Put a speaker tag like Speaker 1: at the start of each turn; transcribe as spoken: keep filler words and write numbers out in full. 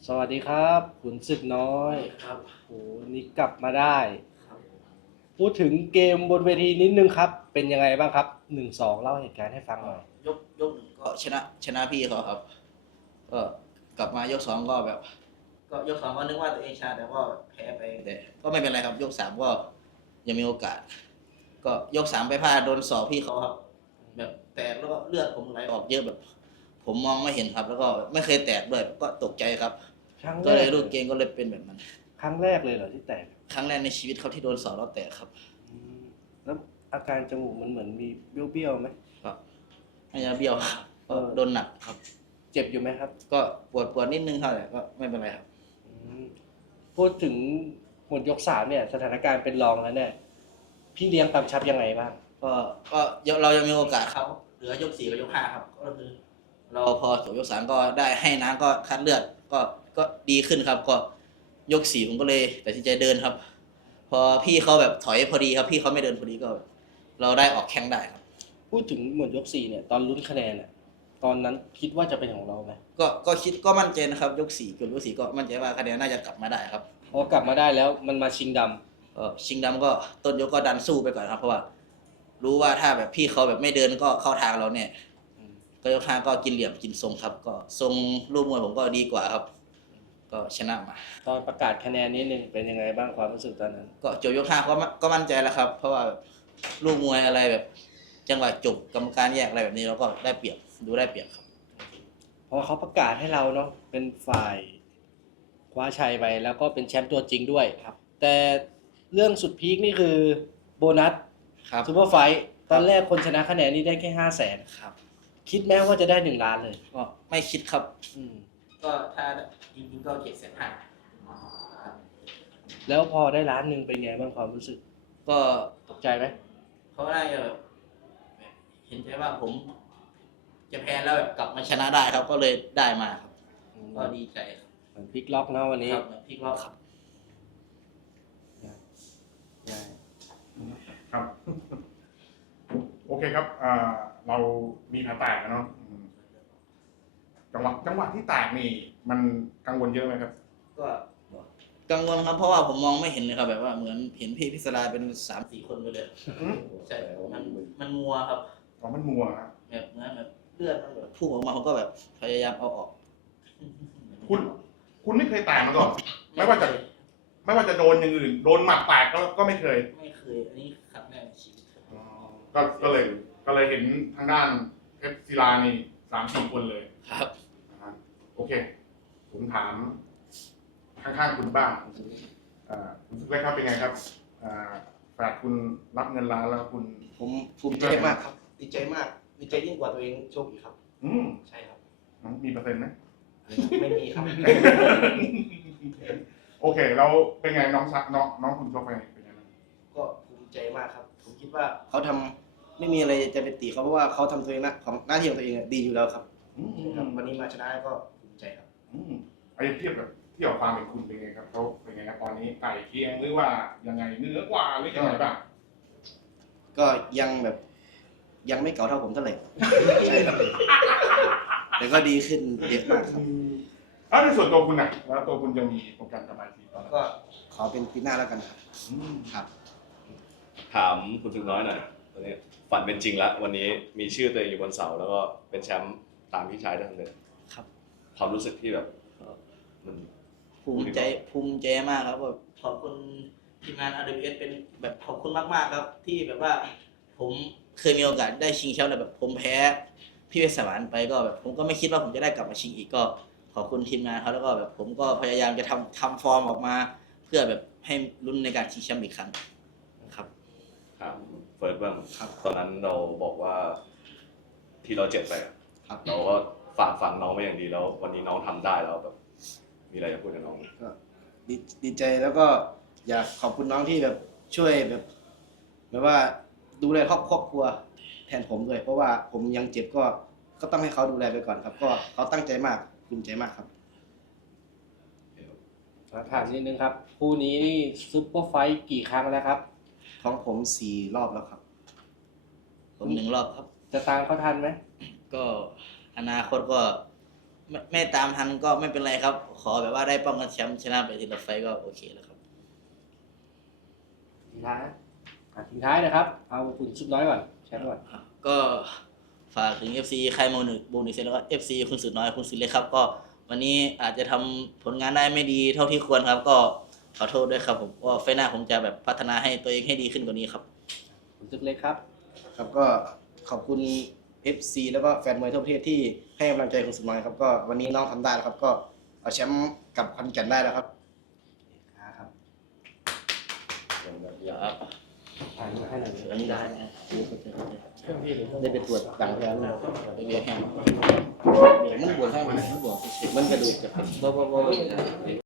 Speaker 1: สวัสดีครับขุนศึกน้อย
Speaker 2: ครับ
Speaker 1: โอ้นี่กลับมาได้
Speaker 2: ครับ
Speaker 1: พูดถึงเกมบนเวทีนิดนึงครับเป็นยังไงบ้างครับหนึ่งสองเล่าเหตุการณ์ให้ฟังหน่อย
Speaker 2: ยกยกหนึ่งก็ชนะชนะพี่เขาครับก็กลับมายกสองก็แบบก็ยกสองก็นึกว่าตัวเองชนะแต่ก็แพ้ไปแต่ก็ไม่เป็นไรครับยกสามก็ยังมีโอกาสก็ยกสามไปพลาดโดนศอกพี่เขาครับแบบแตกแล้วก็เลือดผมไหลออกเยอะแบบ ผมมองไม่เห็นครับ แล้วก็ไม่เคยแตกด้วยก็ตกใจครับ
Speaker 1: ครั้ง
Speaker 2: ก็
Speaker 1: แร
Speaker 2: เลย
Speaker 1: ก
Speaker 2: ลูกเกมก็เลยเป็นแบบนั้น
Speaker 1: ครั้งแรกเลยเหรอที่แตก
Speaker 2: ครั้งแรกในชีวิตเขาที่โดนศอกแล้วแตกครับ
Speaker 1: อืมแล้วอาการจมูกมันเหมือนมีเบี้ยวๆไหม
Speaker 2: ก็ไม่ยาเบี้ยวครับก็โดนหนักครับ
Speaker 1: เจ็บอยู่ไหมครับ
Speaker 2: ก็ปวดปวดนิดนึงเท่าไหร่ก็ไม่เป็นไรครับ
Speaker 1: อืมพูดถึงหมดยกสามเนี่ยสถานการณ์เป็นรองแล้วเนี่ยพี่เลี้ยงกำชับยังไงบ้าง
Speaker 2: ก็ก็เรายังมีโอกาสเขาเหลือยกสี่กับยกห้าครับก็คือเราพอจบยกสามก็ได้ให้น้ำก็คัดเลือดก็ก็ดีขึ้นครับ ก็ยกสี่ผมก็เลยตัดสินใจเดินครับ พอพี่เขาแบบถอยพอดีครับพี่เขาไม่เดินพอดีก็ เราได้ออกแข้งได้ครับ
Speaker 1: พูดถึงหมดยกสี่เนี่ยตอนลุ้นคะแนนเนี่ยตอนนั้นคิดว่าจะเป็นของเราไหม
Speaker 2: ก็ก็คิดก็มั่นใจนะครับยกสี่กับยกสี่ก็มั่นใจว่าคะแนนน่าจะกลับมาได้ครับ
Speaker 1: พอกลับมาได้แล้วมันมาชิงดำ
Speaker 2: เออชิงดำก็ต้นยกก็ดันสู้ไปก่อนครับเพราะว่ารู้ว่าถ้าแบบพี่เขาแบบไม่เดินก็เข้าทางเราเนี่ยก็ยกห้าก็กินเหลี่ยมกินทรงครับก็ทรงรูปมวยผมก็ดีกว่าครับก็ชนะมา
Speaker 1: ตอนประกาศคะแนนนิดนึงเป็นยังไงบ้างความรู้สึกตอนนั้น
Speaker 2: ก็จบยกห้าก็ก็มั่นใจแล้วครับเพราะว่าลูกมวยอะไรแบบจังหวะจบกรรมการแยกอะไรแบบนี้เราก็ได้เปรียบดูได้เปรียบครับ
Speaker 1: พอเขาประกาศให้เราเนาะเป็นฝ่ายคว้าชัยไปแล้วก็เป็นแชมป์ตัวจริงด้วย
Speaker 2: ครับ
Speaker 1: แต่เรื่องสุดพีคนี่คือโบนัส
Speaker 2: ครับ
Speaker 1: ซูเปอร์ไฟท์ตอนแรกคนชนะคะแนนนี่ได้แค่ห้าแสน
Speaker 2: ครับ
Speaker 1: คิดแม้ว่าจะได้หนึ่งล้านเลย
Speaker 2: ก็ไม่คิดครับ
Speaker 1: อืม
Speaker 2: ก็ถ้าจริงๆก็เจ็ดแสนห้า
Speaker 1: แล้วพอได้ล้านหนึ่งเป็นไงบ้างความรู้สึก
Speaker 2: ก็
Speaker 1: ตกใจไหม
Speaker 2: เขาได้แบบเห็นใจว่าผม จะแพ้แล้วแบบกลับมาชนะได้ครับก็เลยได้มาครับก็ดีใจครับ
Speaker 1: เหมือนพลิกล็อกเนาะวันนี้
Speaker 2: ครับพลิกล็อกครับ
Speaker 1: ใช่
Speaker 3: ครับโอเคครับอ่าเรามีแผลแตกนะเนาะอืมจังหวะจังหวะที่แตกนี่มันกังวลเยอะไหมครับ
Speaker 2: ก็กังวลครับเพราะว่าผมมองไม่เห็นเลยครับแบบว่าเหมือนเห็นพี่พิศราเป็นสามสี่คนไปเลยใช่มันมันมัวครับ
Speaker 3: อ๋อมันมัวครับ
Speaker 2: แบบเหมือนแบบเลือดมันแบบพุ่งออกมาผมก็แบบพยายามเอาออก
Speaker 3: คุณคุณไม่เคยแตกมาก่อนไม่ว่าจะไม่ว่าจะโดนอย่างอื่นโดนหมัดแตกก็ก็ไม่เคย
Speaker 2: ไม่เคยอันนี้ครั้งแรกในชีวิตครับ
Speaker 3: อ๋อก็ก็เลยก็เลยเห็นทางด้านเพชรศิลานี่สามสี่คนเลย
Speaker 2: ครับ
Speaker 3: นะฮะโอเค ผมถามข้างๆคุณบ้างอ่าคุณสุดเล็กครับเป็นไงครับอ่าแฝดคุณรับเงินล้านแล้วคุณ
Speaker 4: ผมภูมิใจมากครับดีใจมากดีใจยิ่งกว่าตัวเองโชคอีกครับ
Speaker 3: อืม
Speaker 4: ใช่ครับ
Speaker 3: มีเปอร์เซ็นต์ไหม
Speaker 4: ไม่มีครับ
Speaker 3: โอเคแล้วเป็นไงน้องซักน้องน้องคุณโชคไปเป็นไงบ้าง
Speaker 4: ก็ภูมิใจมากครับ ผมคิดว่าเขาทำไม่มีอะไรจะไปตีเขาเพราะว่าเขาทำตัวเองนะของหน้าที่ของตัวเองดีอยู่แล้วครับ
Speaker 3: อืม
Speaker 4: ครับวันนี้มาชนะก็ภูมิใจครับ
Speaker 3: อืมไอ้เทียบกับเทียบกับความเป็นคุณเป็นไงครับเขาเป็นไงครับตอนนี้ไก่เคียงหรือว่ายังไงเหนือกว่าหรือยังไงบ้าง
Speaker 4: ก็ยังแบบยังไม่เก่าเท่าผมเท่าไหร่ใช่ครับแต่ก็ดีขึ้นเยอะมากครับ
Speaker 3: อ้าวในส่วนตัวคุณนะแล้วตัวคุณจะมีโปรแกรมสบายทีตอนนั้น
Speaker 4: ก็ขอเป็นปีหน้าแล้วกันครับ
Speaker 3: อืม
Speaker 4: ครับ
Speaker 5: ถามคุณถึงน้อยหน่อยตอนนี้ฝันเป็นจริงแล้ววันนี้มีชื่อตัวเองอยู่บนเสาแล้วก็เป็นแชมป์ตามพี่ชายได้เลย
Speaker 4: ครับ
Speaker 5: ความรู้สึกที่แบบเอ่อมัน
Speaker 2: ภูมิใจภูมิใจมากครับแบบขอบคุณทีมงาน อาร์ ดับเบิลยู เอส เป็นแบบขอบคุณมากๆครับ ที่แบบว่า ผมเคยมีโอกาสได้ชิงแชมป์แต่แบบผมแพ้พี่เวสสวรรค์ไปก็แบบผมก็ไม่คิดว่าผมจะได้กลับมาชิงอีกก็ขอบคุณทีมงานเขาแล้วก็แบบผมก็พยายามจะทำทำฟอร์มออกมา เพื่อแบบให้ลุ้นในการชิงแชมป์อีกครั้งครับ
Speaker 5: ถามเฟิร์สบ้าง
Speaker 4: ครับ
Speaker 5: ตอนนั้นเราบอกว่าที่เราเจ็บไปอะ
Speaker 4: ครับ
Speaker 5: เราก็ฝากฝังน้องไว้อย่างดีแล้ว วันนี้น้องทำได้แล้วแบบมีอะไรจะพูดกับน้องไหม
Speaker 4: ก็ดีดีใจแล้วก็อยากขอบคุณน้องที่แบบช่วยแบบแบบว่าดูแลครอบครอบครัวแทนผมด้วยเพราะว่าผมยังเจ็บก็ก็ต้องให้เขาดูแลไปก่อนครับ ก็เขาตั้งใจมากภูมิใจมากครับ
Speaker 1: มาถามนิดนึงครับคู่นี้นี่ซุปเปอร์ไฟท์กี่ครั้งแล้วครับ
Speaker 4: ของผมสี่รอบแล้วครับ
Speaker 2: ผมหนึ่งรอบครับ
Speaker 1: จะตามเขาทันไหม
Speaker 2: ก็อนาคตก็ไม่ไม่ตามทันก็ไม่เป็นไรครับ ขอแบบว่าได้ป้องกันแชมป์ชนะไปทีละไฟต์ก็โอเคแล้วครับ
Speaker 1: ทิ้งท้ายนะอ่ะทิ้งท้ายนะครับ เอาคุณสุดน้อยก่อนแชมป์ก่อน
Speaker 2: ก็ฝากถึง เอฟ ซี ค่ายโมนึกโบนิเซนแล้วก็ เอฟ ซี คุณสุดน้อยคุณสุดเล็กครับ ก็วันนี้อาจจะทำผลงานได้ไม่ดีเท่าที่ควรครับ ก็ขอโทษด้วยครับผมก็ไฟล์หน้าผมจะแบบพัฒนาให้ตัวเองให้ดีขึ้นกว่านี้ครับ
Speaker 1: คุณสุดเล็กครับ
Speaker 4: ครับก็ขอบคุณ เอฟ ซี แล้วก็แฟนมวยทั่วประเทศที่ให้กำลังใจคุณสุดน้อยครับก็วันนี้น้องทำได้แล้วครับ ก็เอาแชมป์กลับขอนแก่นได้แล้วครับ
Speaker 1: ครับ
Speaker 2: ครับ
Speaker 1: อ่านให้หน่อย
Speaker 2: อันนี้ได้นะ
Speaker 4: ได้เป็นตรวจต่างประเทศแล้ว
Speaker 2: ไปเบียร์แฮม
Speaker 4: มันบวมข้างมันบวมมันกระดูกจะเป็น
Speaker 2: บ่บ่บ่